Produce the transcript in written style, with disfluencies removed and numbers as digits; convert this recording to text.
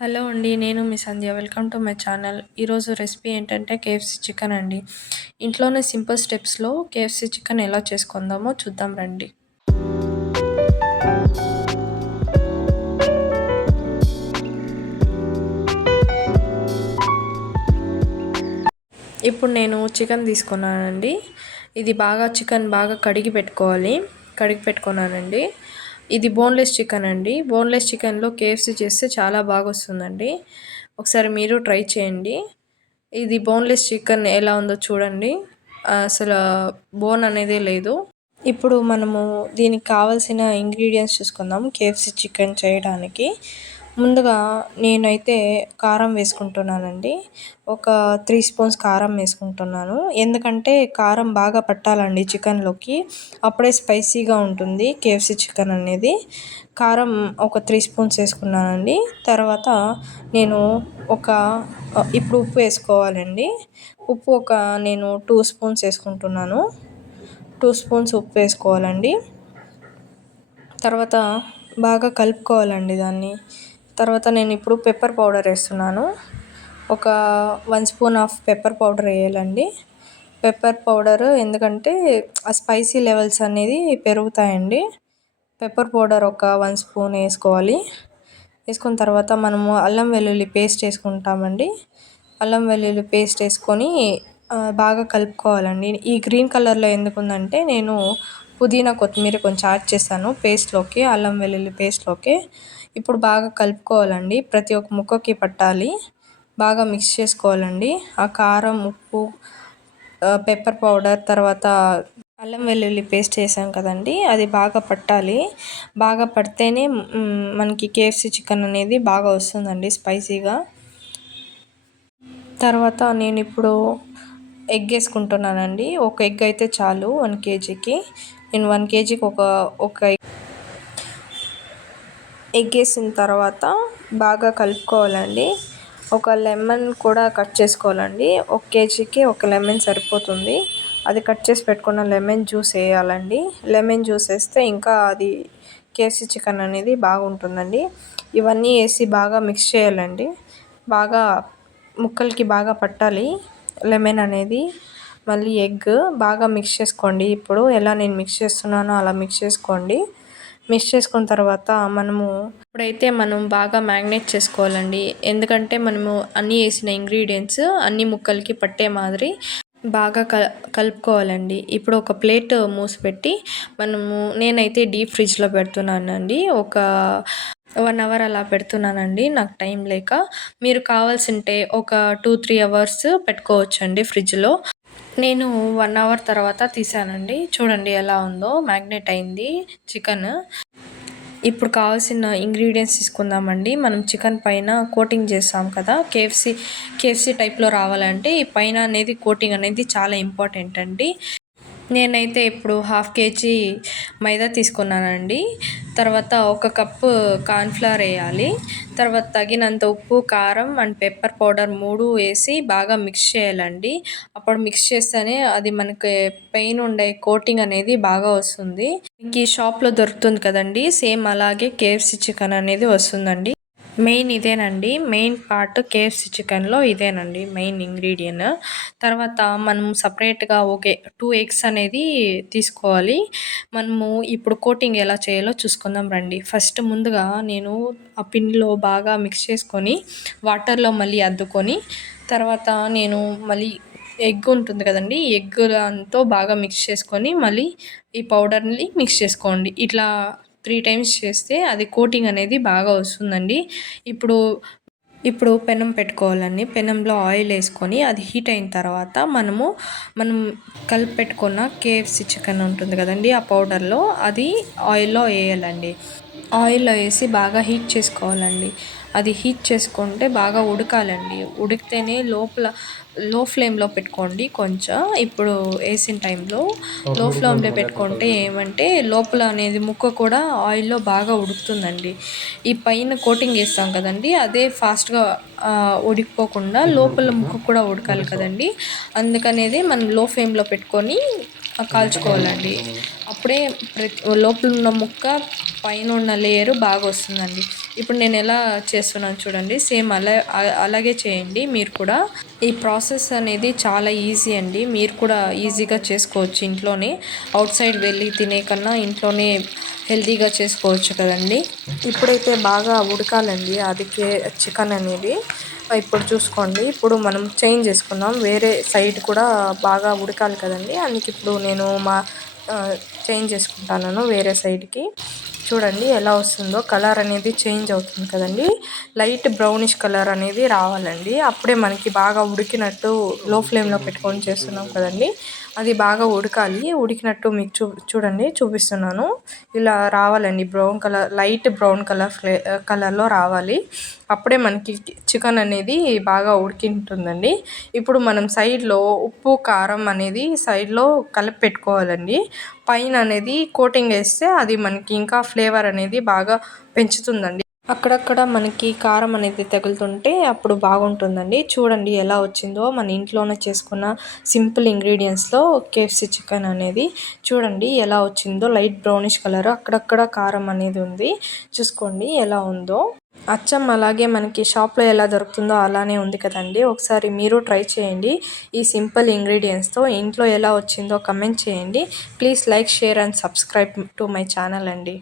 Hello అండి. నేను మీ Sandhya. Welcome to my channel. ఈరోజు రెసిపీ ఏంటంటే కేఎఫ్‌సీ చికెన్ అండి. ఇంట్లోనే సింపుల్ స్టెప్స్‌లో కేఎఫ్‌సీ చికెన్ ఎలా చేసుకుందామో చూద్దాం రండి. ఇప్పుడు నేను చికెన్ తీసుకున్నానండి. ఇది చికెన్ బాగా కడిగి పెట్టుకోవాలి. కడిగి పెట్టుకున్నానండి. ఇది బోన్‌లెస్ చికెన్ అండి. బోన్‌లెస్ చికెన్‌లో కేఎఫ్‌సీ చేస్తే చాలా బాగొస్తుందండి. ఒకసారి మీరు ట్రై చేయండి. ఇది బోన్‌లెస్ చికెన్ ఎలా ఉందో చూడండి. అసలు బోన్ అనేదే లేదు. ఇప్పుడు మనము దీనికి కావాల్సిన ఇంగ్రీడియంట్స్ చూసుకుందాం కేఎఫ్‌సీ చికెన్ చేయడానికి. ముందుగా నేనైతే కారం వేసుకుంటున్నానండి. ఒక 3 స్పూన్స్ కారం వేసుకుంటున్నాను. ఎందుకంటే కారం బాగా పట్టాలండి చికెన్‌లోకి. అప్పుడే స్పైసీగా ఉంటుంది కేఎఫ్‌సీ చికెన్ అనేది. కారం ఒక 3 స్పూన్స్ వేసుకున్నానండి. తర్వాత నేను ఇప్పుడు ఉప్పు వేసుకోవాలండి. ఉప్పు నేను 2 స్పూన్స్ వేసుకుంటున్నాను. 2 స్పూన్స్ ఉప్పు వేసుకోవాలండి. తర్వాత బాగా కలుపుకోవాలండి దాన్ని. తర్వాత నేను ఇప్పుడు పెప్పర్ పౌడర్ వేస్తున్నాను. ఒక 1 స్పూన్ ఆఫ్ పెప్పర్ పౌడర్ వేయాలండి. పెప్పర్ పౌడర్ ఎందుకంటే ఆ స్పైసీ లెవెల్స్ అనేది పెరుగుతాయండి. పెప్పర్ పౌడర్ ఒక 1 స్పూన్ వేసుకోవాలి. వేసుకున్న తర్వాత మనము అల్లం వెల్లుల్లి పేస్ట్ వేసుకుంటామండి. అల్లం వెల్లుల్లి పేస్ట్ వేసుకొని బాగా కలుపుకోవాలండి. ఈ గ్రీన్ కలర్లో ఎందుకుందంటే నేను పుదీనా కొత్తిమీర కొంచెం యాడ్ చేశాను పేస్ట్లోకి, అల్లం వెల్లుల్లి పేస్ట్లోకి. ఇప్పుడు బాగా కలుపుకోవాలండి. ప్రతి ఒక్క ముక్కకి పట్టాలి. బాగా మిక్స్ చేసుకోవాలండి. ఆ కారం, ఉప్పు, పెప్పర్ పౌడర్, తర్వాత అల్లం వెల్లుల్లి పేస్ట్ వేసాం కదండి, అది బాగా పట్టాలి. బాగా పడితేనే మనకి కేఎఫ్‌సీ చికెన్ అనేది బాగా వస్తుందండి స్పైసీగా. తర్వాత నేను ఇప్పుడు ఎగ్ వేసుకుంటున్నానండి. ఒక ఎగ్ అయితే చాలు 1 కేజీకి. నేను 1 కేజీకి ఒక ఎగ్ వేసిన తర్వాత బాగా కలుపుకోవాలండి. ఒక లెమన్ కూడా కట్ చేసుకోవాలండి. 1 కేజీకి ఒక లెమన్ సరిపోతుంది. అది కట్ చేసి పెట్టుకున్న లెమన్ జ్యూస్ వేయాలండి. లెమన్ జ్యూస్ వేస్తే ఇంకా అది కేఎఫ్‌సీ చికెన్ అనేది బాగుంటుందండి. ఇవన్నీ వేసి బాగా మిక్స్ చేయాలండి. బాగా ముక్కలకి బాగా పట్టాలి లెమన్ అనేది. మళ్ళీ ఎగ్ బాగా మిక్స్ చేసుకోండి. ఇప్పుడు ఎలా నేను మిక్స్ చేస్తున్నానో అలా మిక్స్ చేసుకోండి. మిక్స్ చేసుకున్న తర్వాత ఇప్పుడైతే మనం బాగా మ్యాగ్నేట్ చేసుకోవాలండి. ఎందుకంటే మనము అన్నీ వేసిన ఇంగ్రీడియంట్స్ అన్ని ముక్కలకి పట్టే మాదిరి బాగా కలుపుకోవాలండి. ఇప్పుడు ఒక ప్లేట్ మూసిపెట్టి నేనైతే డీప్ ఫ్రిడ్జ్లో పెడుతున్నానండి. ఒక 1 అవర్ అలా పెడుతున్నానండి నాకు టైం లేక. మీరు కావాల్సింటే ఒక 2-3 అవర్స్ పెట్టుకోవచ్చండి ఫ్రిడ్జ్లో. నేను 1 అవర్ తర్వాత తీసానండి. చూడండి ఎలా ఉందో మ్యాగ్నేట్ అయింది చికెన్. ఇప్పుడు కావాల్సిన ఇంగ్రీడియంట్స్ తీసుకుందామండి. మనం చికెన్ పైన కోటింగ్ చేస్తాం కదా, కేఎఫ్‌సీ టైప్లో రావాలంటే ఈ పైన అనేది కోటింగ్ అనేది చాలా ఇంపార్టెంట్ అండి. నేనైతే ఇప్పుడు 1/2 కేజీ మైదా తీసుకున్నానండి. తర్వాత 1 కప్పు కార్న్‌ఫ్లవర్ వేయాలి. తర్వాత తగినంత ఉప్పు, కారం అండ్ పెప్పర్ పౌడర్ 3 వేసి బాగా మిక్స్ చేయాలండి. అప్పుడు మిక్స్ చేస్తేనే అది మనకి పైన ఉండే కోటింగ్ అనేది బాగా వస్తుంది. మనకి షాప్లో దొరుకుతుంది కదండి, సేమ్ అలాగే కేఎఫ్‌సీ చికెన్ అనేది వస్తుందండి. మెయిన్ ఇదేనండి. మెయిన్ పార్ట్ కేఎఫ్‌సీ చికెన్‌లో ఇదేనండి మెయిన్ ఇంగ్రీడియెంట్. తర్వాత మనం సపరేట్‌గా 2 ఎగ్స్ అనేది తీసుకోవాలి. మనము ఇప్పుడు కోటింగ్ ఎలా చేయాలో చూసుకుందాం రండి. ఫస్ట్ ముందుగా నేను ఆ పిండిలో బాగా మిక్స్ చేసుకొని వాటర్లో మళ్ళీ అద్దుకొని, తర్వాత నేను మళ్ళీ ఎగ్ ఉంటుంది కదండి, ఎగ్ దాంతో బాగా మిక్స్ చేసుకొని మళ్ళీ ఈ పౌడర్ని మిక్స్ చేసుకోండి. ఇట్లా 3 టైమ్స్ చేస్తే అది కోటింగ్ అనేది బాగా వస్తుందండి. ఇప్పుడు పెనం పెట్టుకోవాలండి. పెనంలో ఆయిల్ వేసుకొని అది హీట్ అయిన తర్వాత మనం కలిపి పెట్టుకున్న కేఎఫ్‌సీ చికెన్ ఉంటుంది కదండి, ఆ పౌడర్లో అది ఆయిల్లో వేయాలండి. ఆయిల్లో వేసి బాగా హీట్ చేసుకోవాలండి. అది హీట్ చేసుకుంటే బాగా ఉడకాలండి. ఉడికితేనే లో ఫ్లేమ్లో పెట్టుకోండి కొంచెం. ఇప్పుడు వేసిన టైంలో లో ఫ్లేమ్లో పెట్టుకుంటే ఏమంటే లోపల అనేది ముక్క కూడా ఆయిల్లో బాగా ఉడుకుతుందండి. ఈ పైన కోటింగ్ వేస్తాం కదండి, అదే ఫాస్ట్గా ఉడికిపోకుండా లోపల ముక్క కూడా ఉడకాలి కదండి. అందుకనేది మనం లో ఫ్లేమ్లో పెట్టుకొని కాల్చుకోవాలండి. అప్పుడే లోపల ఉన్న ముక్క పైన ఉన్న లేయరు బాగా వస్తుందండి. ఇప్పుడు నేను ఎలా చేస్తున్నాను చూడండి, సేమ్ అలాగే చేయండి మీరు కూడా. ఈ ప్రాసెస్ అనేది చాలా ఈజీ అండి, మీరు కూడా ఈజీగా చేసుకోవచ్చు ఇంట్లోనే. అవుట్ సైడ్ వెళ్ళి తినే కన్నా ఇంట్లోనే హెల్తీగా చేసుకోవచ్చు కదండి. ఇప్పుడైతే బాగా ఉడకాలండి అది చికెన్ అనేది. ఇప్పుడు చూసుకోండి, ఇప్పుడు మనం చేంజ్ చేసుకుందాం, వేరే సైడ్ కూడా బాగా ఉడకాలి కదండి. అందుకే ఇప్పుడు నేను చేంజ్ చేసుకుంటాను వేరే సైడ్కి. చూడండి ఎలా వస్తుందో, కలర్ అనేది చేంజ్ అవుతుంది కదండి. లైట్ బ్రౌనిష్ కలర్ అనేది రావాలండి, అప్పుడే మనకి బాగా ఉడికినట్టు. లో ఫ్లేమ్లో పెట్టుకొని చేస్తున్నాం కదండి, అది బాగా ఉడకాలి. ఉడికినట్టు మీకు చూడండి చూపిస్తున్నాను. ఇలా రావాలండి, బ్రౌన్ కలర్, లైట్ బ్రౌన్ కలర్లో రావాలి. అప్పుడే మనకి చికెన్ అనేది బాగా ఉడికింటుందండి. ఇప్పుడు మనం సైడ్లో ఉప్పు కారం అనేది సైడ్లో కలిపి పెట్టుకోవాలండి. పైన అనేది కోటింగ్ వేస్తే అది మనకి ఇంకా ఫ్లేవర్ అనేది బాగా పెంచుతుందండి. అక్కడక్కడ మనకి కారం అనేది తగులుతుంటే అప్పుడు బాగుంటుందండి. చూడండి ఎలా వచ్చిందో, మన ఇంట్లోనే చేసుకున్న సింపుల్ ఇంగ్రీడియంట్స్లో KFC చికెన్ అనేది. చూడండి ఎలా వచ్చిందో, లైట్ బ్రౌనిష్ కలర్, అక్కడక్కడ కారం అనేది ఉంది. చూసుకోండి ఎలా ఉందో. అచ్చం అలాగే మనకి షాప్లో ఎలా దొరుకుతుందో అలానే ఉంది కదండి. ఒకసారి మీరు ట్రై చేయండి ఈ సింపుల్ ఇంగ్రీడియంట్స్తో. ఇంట్లో ఎలా వచ్చిందో కమెంట్ చేయండి. Please like, share and subscribe to my channel అండి.